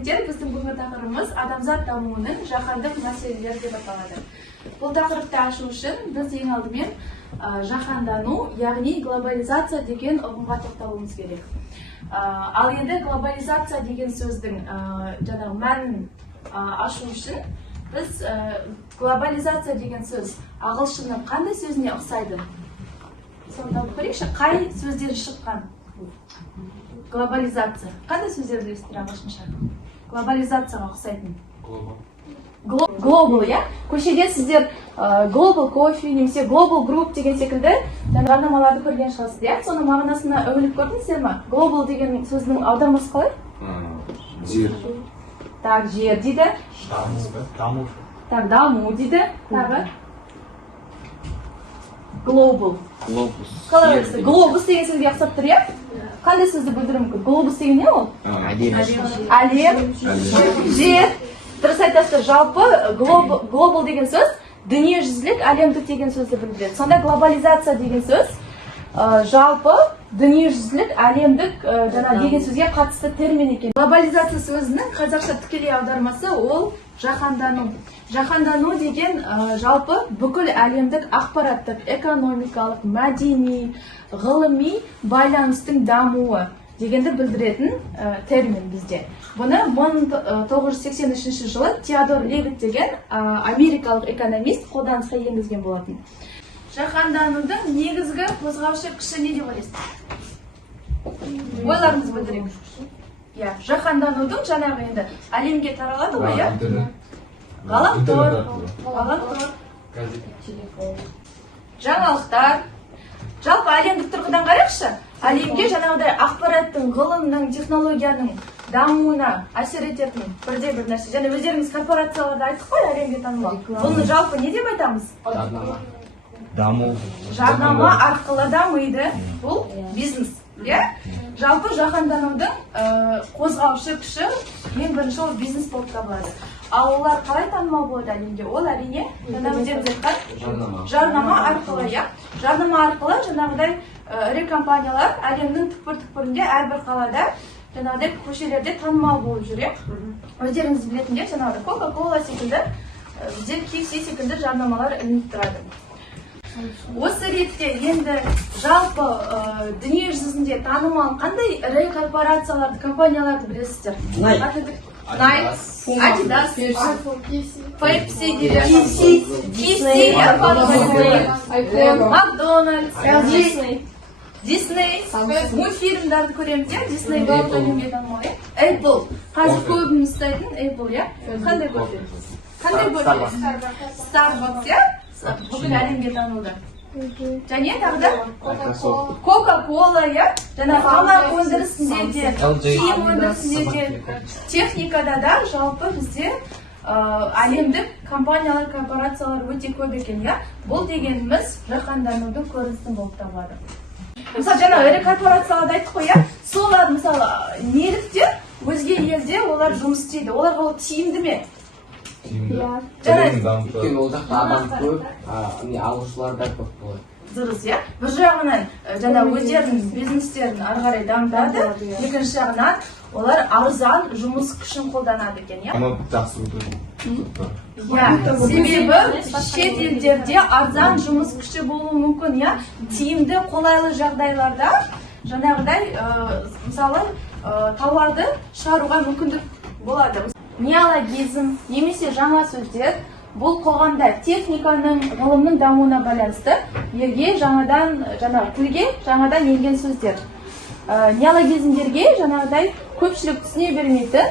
студенттер, біздің бүгінгі тақырыбымыз адамзат дамуының жаһандық мәселелері деп аталады. Бұл тақырыпты ашу үшін біз ең алдымен жаһандану, яғни глобализация деген ұғымға тоқталуымыз керек. Ал енді глобализация деген сөздің жаңағы мәнін ашу үшін біз глобализация деген сөз ағылшынның қандай сөзіне ұқсайды? Сонда көрейікші, қай сөзден шыққан? Глобализация. Қандай сөздер білесіздер ағылшынша? Глобализацияға ұқсайтын? Global, иә? Көшеде сіздер Global Coffee немесе Global Group деген секілді жарнамаларды көрген шығарсыздар, иә? Соның мағынасына үңіліп көрдіңіздер ме? Global деген сөздің аудармасы қалай? Жер. Так, жер дейді. Даму. Так, даму дейді. Тағы? Global. Қалай ойлайсыз? Globus деген сөзге ұқсап тұр, иә? Қандай сөзді білдіруі мүмкін? Globus деген не ол? Әлем. Жер. Дұрыс айтасыздар, жалпы global деген сөз дүниежүзілік, әлемдік деген сөзді білдіреді. Сонда глобализация деген сөз жалпы дүниежүзілік, әлемдік деген сөзге қатысты термин екен. Глобализация сөзінің қазақша тікелей аудармасы ол жаһандану. Жаһандану деген жалпы бүкіл әлемдік ақпараттық, экономикалық, мәдени, ғылыми байланыстың дамуы дегенді білдіретін термин бізде. Бұны 1983 жылы Теодор Левит деген америкалық экономист қолданысқа енгізген болатын. Жаһанданудың негізгі қозғаушы күші не деп ойлайсыздар? Ойларыңызды білдіріңіз. Иә, жаһанданудың жаңағы енді әлемге таралады ғой, иә? Ғаламтор, жаңалықтар. Жалпы әлемдік тұрғыдан қарайықшы, әлемге жаңағыдай ақпараттың, ғылымның, технологияның дамуына әсер ететін бірде-бір нәрсе. Және өздеріңіз корпорацияларды айттық қой, әлемге танымал. Бұны жалпы не деп айтамыз? Даму. Жарнама арқылы дамиды. Бұл бизнес. Жалпы жаһанданудың қозғаушы күші ең бірінші ол бизнес болып табылады. Ал олар қалай танымал болады әлемге? Ол әрине өздеріңіз айтқан жарнама арқылы, иә. Жарнама арқылы жаңағыдай ірі компаниялар әлемнің түкпір-түкпірінде әрбір қалада жаңағыдай көшелерде танымал болып жүр. Өздеріңіз білетіндей жаңағыдай Coca-Cola секілді, бізде KFC секілді жарнамалар ілініп тұрады. Осы ретте енді жалпы дүние жүзінде танымал қандай ірі корпорацияларды, компанияларды білесіздер? Nike, Adidas, Pepsi, Disney, McDonald's, Disney, мультфильмдарды көреміз, иә? Disney galp әлемге танымал, иә? Apple, қазір көбіміз ұстайтын Apple, иә? Қандай көреміз? Starbucks, иә? Бүгін әлемге танылды. Және тағы да Coca-Cola, иә? Жаңа тамақ өндірісінде де, киім өндірісінде де, техникада да жалпы бізде әлемдік компаниялар, корпорациялар өте көп екен, иә? Бұл дегеніміз жаһанданудың көрінісі болып табылады. Мысалы, жаңа ірі корпорацияларды айттық қой, иә? Солар, мысалы, неліктен өзге елде олар жұмыс істейді? Оларға ол тиімді ме? Өйткені ол жақта адам көп, алушылар да көп болады. Дұрыс, иә? Bir жағынан жаңа өздерінің бизнестерін ары қарай дамытады, екінші жағынан олар арзан жұмыс күшін қолданады екен, иә? Оны жақсы өтеді. Себебі шет елдерде арзан жұмыс күші болуы мүмкін, иә? Тиімді, қолайлы жағдайларда жаңағыдай мысалы тауарды шығаруға мүмкіндік болады. Неологизм немесе жаңа сөздер бұл қоғамда техниканың, ғылымның дамуына байланысты елге тілге жаңадан енген сөздер. Неологизмдерге жаңағыдай көпшілік түсіне бермейтін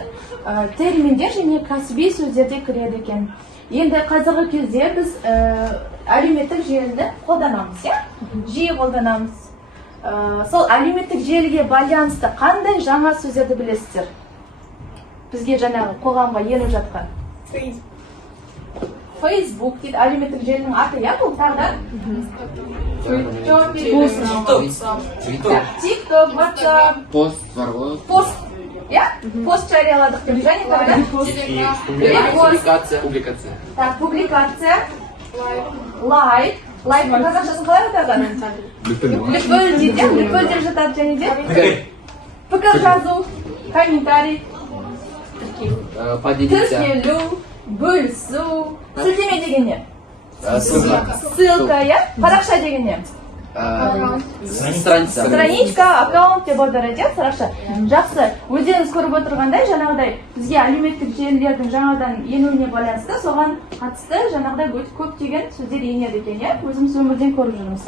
терминдер және кәсіби сөздерде кіреді екен. Енді қазіргі кезде біз әлеуметтік желіні қолданамыз, иә? Жиі қолданамыз. Сол әлеуметтік желіге байланысты қандай жаңа сөздерді білесіздер? Бізге жаңағы қоғамға еніп жатқан. Facebook дейді, әлеуметтік желінің аты, иә, бұл тағы да? TikTok, WhatsApp. Пост бар ғой. Пост, иә? Пост жарияладық деп, және тағы да? Публикация. Так, публикация. Лайк. Лайктың қазақшасын қалай атаған? Лүпіл дейді, лүпіл деп жатады және де? Пікір жазу, комментарий. Поделиться. тіркелу, бөлісу, сілтеме деген не? Ссылка. Ссылка, иә? Парақша деген не? Страница. Страничка, аккаунт деп аударады, иә, парақша. Жақсы, өздеріңіз көріп отырғандай, жаңағыдай бізге әлеуметтік желілердің жаңадан енуіне байланысты, соған қатысты жаңағыдай өте көптеген сөздер енеді екен, иә? Өзіміз өмірден көріп жүрміз.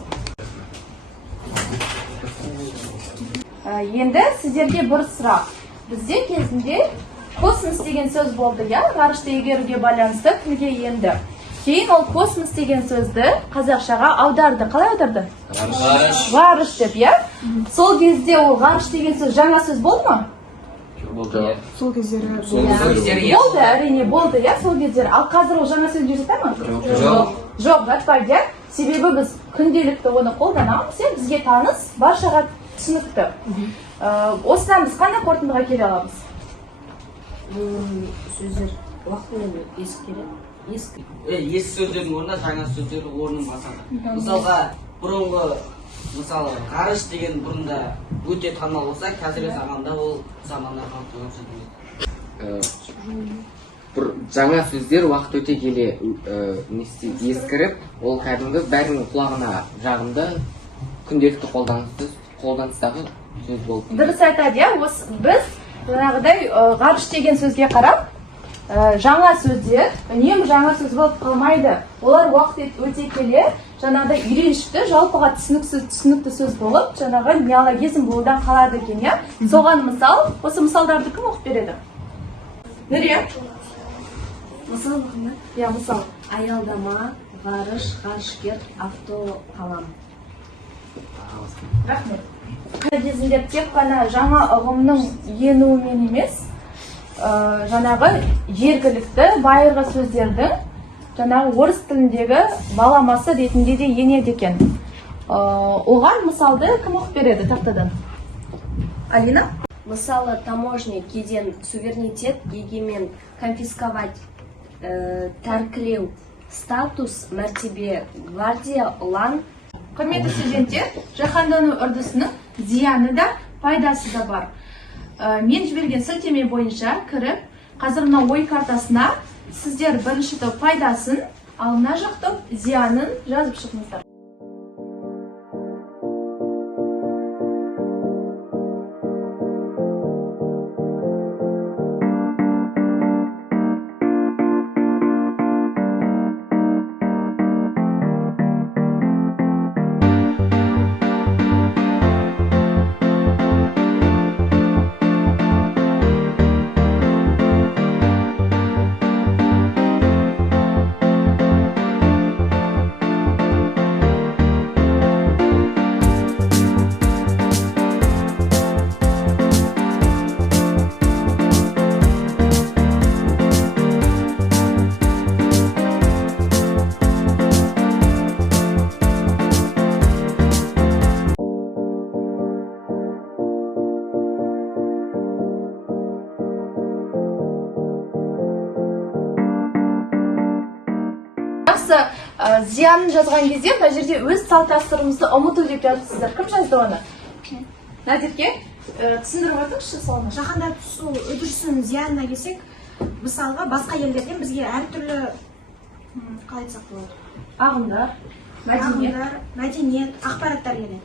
Енді сіздерге бір сұрақ. Бізде кезінде космос деген сөз болды, иә? Ғарышты игеруге байланысты тілге енді. Кейін ол космос деген сөзді қазақшаға аударды. Қалай аударды? Ғарыш деп, иә? Сол кезде ол ғарыш деген сөз жаңа сөз болды ма? Болды. Сол кездері Болды, әрине болды, иә, сол кездері. Ал қазір ол жаңа сөзге жата ма? Жоқ, жатпайды, иә? Себебі біз күнделікті оны қолданамыз, иә? Бізге таныс, баршаға түсінікті. Осыдан біз қандай қорытындыға келе аламыз? сөздер уақытымен ескереді. Ескі сөздердің орнына жаңа сөздер орнын басады. Мысалға, бұрынғы, мысалы, ғарыш деген бұрында өте танымал болса, қазіргі заманда ол заманнан қалып қойған Жаңа сөздер уақыт өте келе ескіріп, ол кәдімгі бәрінің құлағына жағымды күнделікті қолданыстағы сөз болып. Дұрыс айтады, иә? Біз жаңағыдай ғарыш деген сөзге қарап, жаңа сөздер үнемі жаңа сөз болып қалмайды. Олар уақыт өте келе жаңағыдай үйреншікті, жалпыға түсінікті сөз болып, жаңағы неологизм болудан қалады екен, иә? Соған мысал, осы мысалдарды кім оқып береді? Нүрия? Мысал оқында? Иә, мысал. Аялдама, ғарыш, ғарышкер, авто, қалам. Рахмет. Кезінде тек қана жаңа ұғымның енуімен емес, жаңағы жергілікті байырғы сөздердің жаңағы орыс тіліндегі баламасы ретінде де енеді екен. Оған мысалды кім оқып береді тақтадан? Алина? Мысалы, таможня, кеден, суверенитет, егемен, конфисковать, тәркілеу, статус, мәртебе, гвардия, ұлан. Құрметті студенттер, жаһандану үрдісінің зияны да, пайдасы да бар. Мен жіберген сілтеме бойынша кіріп, қазір мына ой картасына сіздер бірінші топ пайдасын, ал мына жақ топ зиянын жазып шығыңыздар. Зиянын жазған кезде, бұл жерде өз салт-дәстүрімізді ұмыту деп жазыпсыздар. Кім жазды оны? Надирке, түсіндіріп отырыңызшы соны. Жаһанда сол үдерістің зиянына келсек, мысалға басқа елдерден бізге әртүрлі қалай айтсақ болады? Ағымдар, мәдениет, ақпараттар келеді.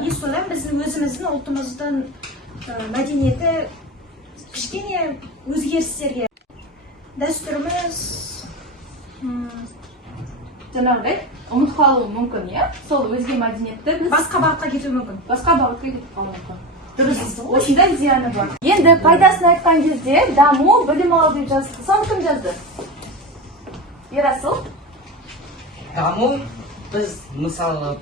И содан біздің өзіміздің ұлтымыздың мәдениеті кішкене өзгерістерге. Дәстүріміз жаңағыдай ұмытып қалуы мүмкін, иә? Сол өзге мәдениетті біз басқа бағытқа кетуі мүмкін. Басқа бағытқа кетіп қалуы мүмкін. Дұрыс, осындай зияны бар. Енді пайдасын айтқан кезде даму, білім алу деп жазды. Соны кім жазды? Ерасыл? Даму, біз, мысалы,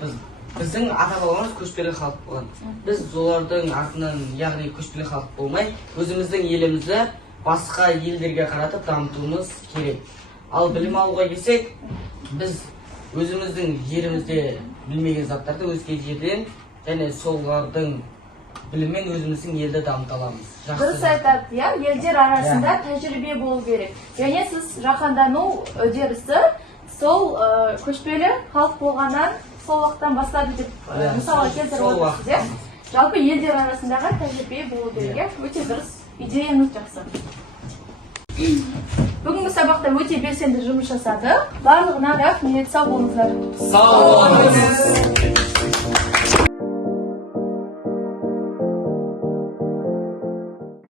біздің ата-бабамыз көшпелі халық болған. Біз олардың артынан, яғни көшпелі халық болмай, өзіміздің елімізді басқа елдерге қаратып дамытуымыз керек. Ал білім алуға келсек, біз өзіміздің жерімізде білмеген заттарды өзге жерден және солардың біліммен өзіміздің елді дамыта аламыз. Дұрыс айтады, иә, елдер арасында тәжірибе болу керек. Және сіз жаһандану үдерісі сол көшпелі халық болғаннан сол уақыттан бастады деп мысалы келтіріп отырсыз, иә? Жалпы елдер арасындағы тәжірибе болу керек, өте дұрыс, идеяңыз жақсы. Бүгінгі сабақта өте белсенді жұмыс жасадық. Барлығына рахмет, сау болыңыздар. Sağ olun.